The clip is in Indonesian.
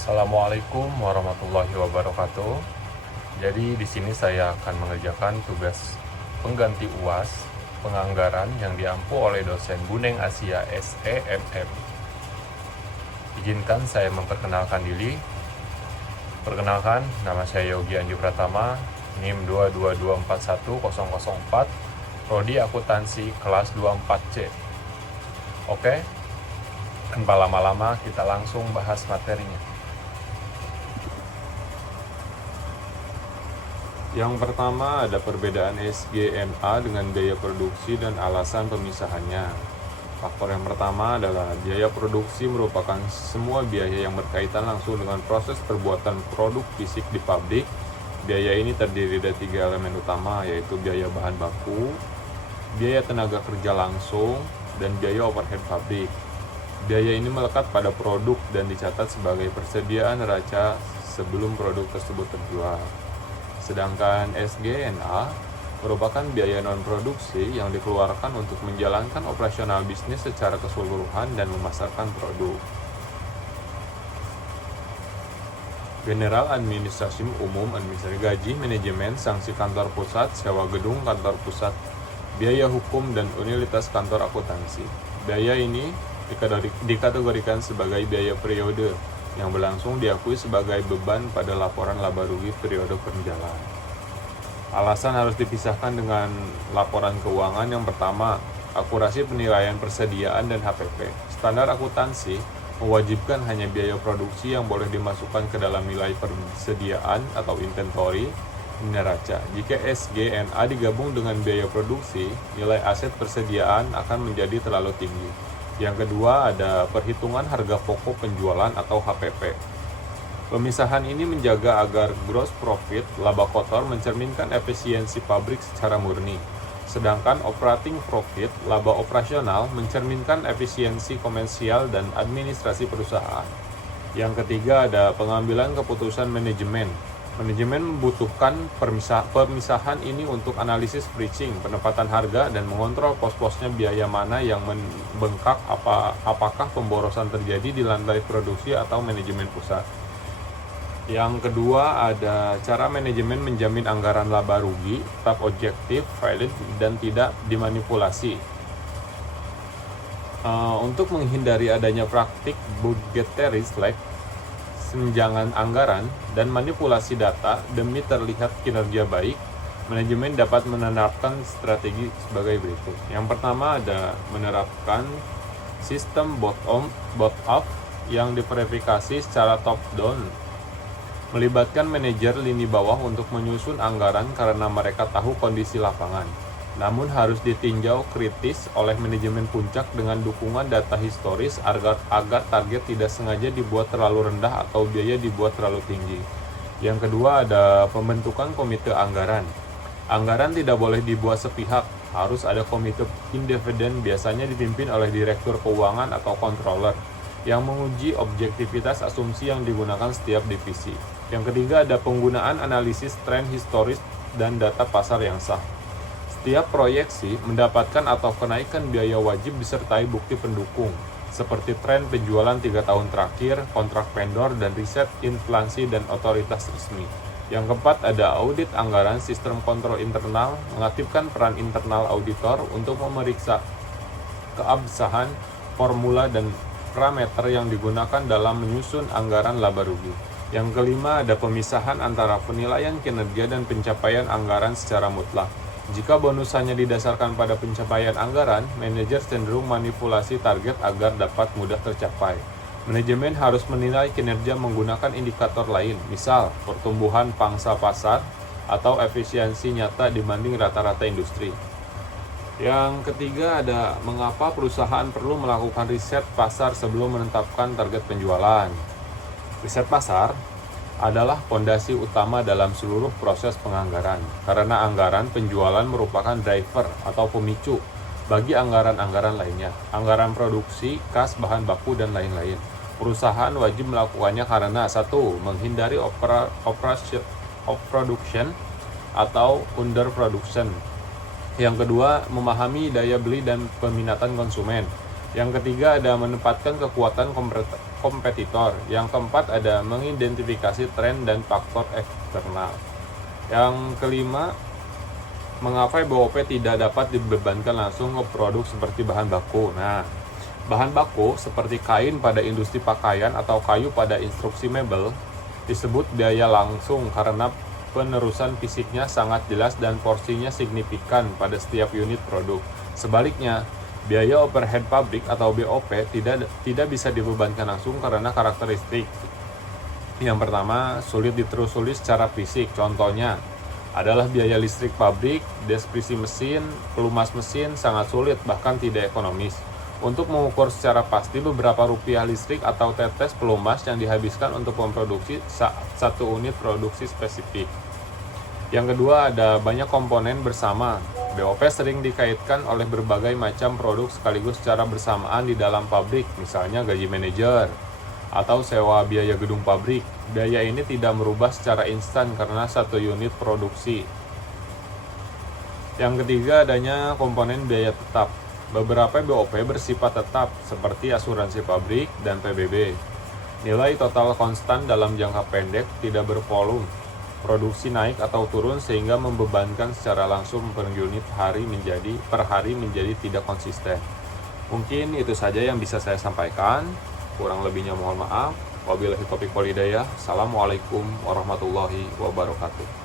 Assalamualaikum warahmatullahi wabarakatuh. Jadi di sini saya akan mengerjakan tugas pengganti UAS penganggaran yang diampu oleh dosen Buneng Asia SEMM. Izinkan saya memperkenalkan diri. Perkenalkan, nama saya Yogi Anju Pratama, NIM 222410004, Prodi Akuntansi kelas 24C. Oke, tanpa lama-lama kita langsung bahas materinya. Yang pertama ada perbedaan SG&A dengan biaya produksi dan alasan pemisahannya. Faktor yang pertama adalah biaya produksi merupakan semua biaya yang berkaitan langsung dengan proses perbuatan produk fisik di pabrik. Biaya ini terdiri dari 3 elemen utama, yaitu biaya bahan baku, biaya tenaga kerja langsung, dan biaya overhead pabrik. Biaya ini melekat pada produk dan dicatat sebagai persediaan neraca sebelum produk tersebut terjual. Sedangkan SG&A merupakan biaya non-produksi yang dikeluarkan untuk menjalankan operasional bisnis secara keseluruhan dan memasarkan produk. General Administrasi Umum, administrasi gaji, manajemen, sanksi kantor pusat, sewa gedung kantor pusat, biaya hukum, dan utilitas kantor akuntansi. Biaya ini dikategorikan sebagai biaya periode yang berlangsung diakui sebagai beban pada laporan laba rugi periode penjualan. Alasan harus dipisahkan dengan laporan keuangan. Yang pertama, akurasi penilaian persediaan dan HPP. Standar akuntansi mewajibkan hanya biaya produksi yang boleh dimasukkan ke dalam nilai persediaan atau inventory neraca. Jika SG&A digabung dengan biaya produksi, nilai aset persediaan akan menjadi terlalu tinggi. Yang kedua ada perhitungan harga pokok penjualan atau HPP. Pemisahan ini menjaga agar gross profit, laba kotor, mencerminkan efisiensi pabrik secara murni. Sedangkan operating profit, laba operasional, mencerminkan efisiensi komersial dan administrasi perusahaan. Yang ketiga ada pengambilan keputusan manajemen. Manajemen membutuhkan pemisahan ini untuk analisis pricing, penempatan harga, dan mengontrol pos-posnya biaya mana yang membengkak, apakah pemborosan terjadi di lantai produksi atau manajemen pusat. Yang kedua ada cara manajemen menjamin anggaran laba rugi tetap objektif, valid, dan tidak dimanipulasi. Untuk menghindari adanya praktik budgetary slack, senjangan anggaran, dan manipulasi data demi terlihat kinerja baik, manajemen dapat menerapkan strategi sebagai berikut. Yang pertama ada menerapkan sistem bottom-up yang diverifikasi secara top-down, melibatkan manajer lini bawah untuk menyusun anggaran karena mereka tahu kondisi lapangan. Namun harus ditinjau kritis oleh manajemen puncak dengan dukungan data historis agar target tidak sengaja dibuat terlalu rendah atau biaya dibuat terlalu tinggi. Yang kedua ada pembentukan komite anggaran. Anggaran tidak boleh dibuat sepihak, harus ada komite independen biasanya dipimpin oleh direktur keuangan atau controller yang menguji objektivitas asumsi yang digunakan setiap divisi. Yang ketiga ada penggunaan analisis tren historis dan data pasar yang sah. Setiap proyeksi mendapatkan atau kenaikan biaya wajib disertai bukti pendukung, seperti tren penjualan 3 tahun terakhir, kontrak vendor, dan riset inflasi dan otoritas resmi. Yang keempat ada audit anggaran. Sistem kontrol internal mengaktifkan peran internal auditor untuk memeriksa keabsahan formula dan parameter yang digunakan dalam menyusun anggaran laba rugi. Yang kelima ada pemisahan antara penilaian kinerja dan pencapaian anggaran secara mutlak. Jika bonus hanya didasarkan pada pencapaian anggaran, manajer cenderung manipulasi target agar dapat mudah tercapai. Manajemen harus menilai kinerja menggunakan indikator lain, misal pertumbuhan pangsa pasar atau efisiensi nyata dibanding rata-rata industri. Yang ketiga ada mengapa perusahaan perlu melakukan riset pasar sebelum menetapkan target penjualan. Riset pasar adalah fondasi utama dalam seluruh proses penganggaran, karena anggaran penjualan merupakan driver atau pemicu bagi anggaran-anggaran lainnya, anggaran produksi, kas, bahan baku, dan lain-lain. Perusahaan wajib melakukannya karena satu, menghindari overproduction atau underproduction. Yang kedua, memahami daya beli dan peminatan konsumen. Yang ketiga ada menempatkan kekuatan kompetitor. Yang keempat ada mengidentifikasi tren dan faktor eksternal. Yang kelima, mengapa BOP tidak dapat dibebankan langsung ke produk seperti bahan baku. Nah, bahan baku seperti kain pada industri pakaian atau kayu pada instruksi mebel disebut biaya langsung karena penerusan fisiknya sangat jelas dan porsinya signifikan pada setiap unit produk. Sebaliknya, biaya overhead pabrik atau BOP tidak bisa dibebankan langsung karena karakteristik. Yang pertama, sulit ditelusuri secara fisik. Contohnya adalah biaya listrik pabrik, deskripsi mesin, pelumas mesin sangat sulit bahkan tidak ekonomis. Untuk mengukur secara pasti beberapa rupiah listrik atau tetes pelumas yang dihabiskan untuk memproduksi satu unit produksi spesifik. Yang kedua ada banyak komponen bersama. BOP sering dikaitkan oleh berbagai macam produk sekaligus secara bersamaan di dalam pabrik, misalnya gaji manajer atau sewa biaya gedung pabrik. Biaya ini tidak merubah secara instan karena satu unit produksi. Yang ketiga adanya komponen biaya tetap. Beberapa BOP bersifat tetap seperti asuransi pabrik dan PBB. Nilai total konstan dalam jangka pendek, tidak bervolume. Produksi naik atau turun sehingga membebankan secara langsung per unit per hari menjadi tidak konsisten. Mungkin itu saja yang bisa saya sampaikan. Kurang lebihnya mohon maaf. Wabillahi taufiq wal hidayah. Assalamualaikum warahmatullahi wabarakatuh.